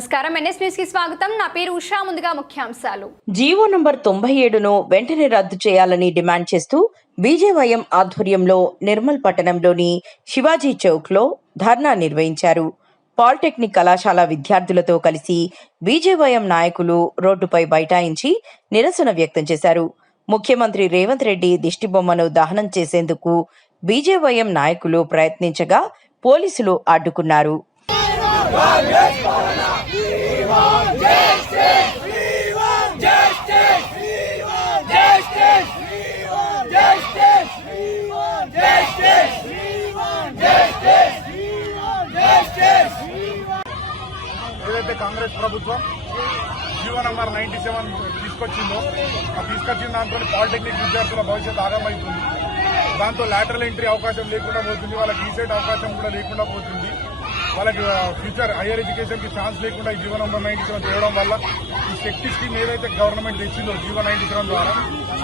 నమస్కారం NS news కి స్వాగతం. నా పేరు ఉషా. ముందుగా ముఖ్యాంశాలు. జీవో నంబర్ 97ను వెంటనే రద్దు చేయాలని డిమాండ్ చేస్తూ బీజేవైఎం ఆధ్వర్యంలో నిర్మల్ పట్టణంలోని శివాజీ చౌక్ లో ధర్నా నిర్వహించారు. పాలిటెక్నిక్ కళాశాల విద్యార్థులతో కలిసి బీజేవైఎం నాయకులు రోడ్డుపై బైఠాయించి నిరసన వ్యక్తం చేశారు. ముఖ్యమంత్రి రేవంత్ రెడ్డి దిష్టిబొమ్మను దహనం చేసేందుకు బీజేవైఎం నాయకులు ప్రయత్నించగా పోలీసులు అడ్డుకున్నారు. ఏదైతే కాంగ్రెస్ ప్రభుత్వం జీవో నంబర్ 97 తీసుకొచ్చిందో ఆ తీసుకొచ్చిన దాంతో పాలిటెక్నిక్ విద్యార్థుల భవిష్యత్తు ఆగమవుతుంది. దాంతో లాటరల్ ఎంట్రీ అవకాశం లేకుండా పోతుంది, వాళ్ళకి ఈసెట్ అవకాశం కూడా లేకుండా పోతుంది, వాళ్ళకి ఫ్యూచర్ హైయర్ ఎడ్యుకేషన్ కి ఛాన్స్ లేకుండా ఈ జీవో నంబర్ 97 చేయడం వల్ల ఈ శక్తి స్కీమ్ ఏదైతే గవర్నమెంట్ తెచ్చిందో జీవో 97 ద్వారా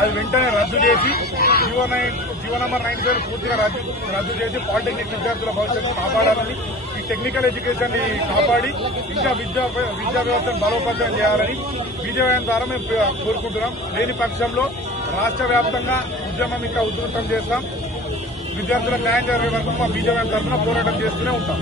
అది వెంటనే రద్దు చేసి జీవో నంబర్ 97 పూర్తిగా రద్దు చేసి పాలిటెక్నిక్ విద్యార్థుల భవిష్యత్తు కాపాడాలని, ఈ టెక్నికల్ ఎడ్యుకేషన్ ని కాపాడి ఇంకా విద్యా వ్యవస్థను బలోపేతం చేయాలని బీజేవైఎం ద్వారా మేము కోరుకుంటున్నాం. లేని పక్షంలో రాష్ట్ర వ్యాప్తంగా ఉద్యమం ఇంకా ఉధృతం చేస్తాం. విద్యార్థులకు న్యాయం జరిగే వరకు మా బీజేవైఎం తరఫున పోరాటం చేస్తూనే ఉంటాం.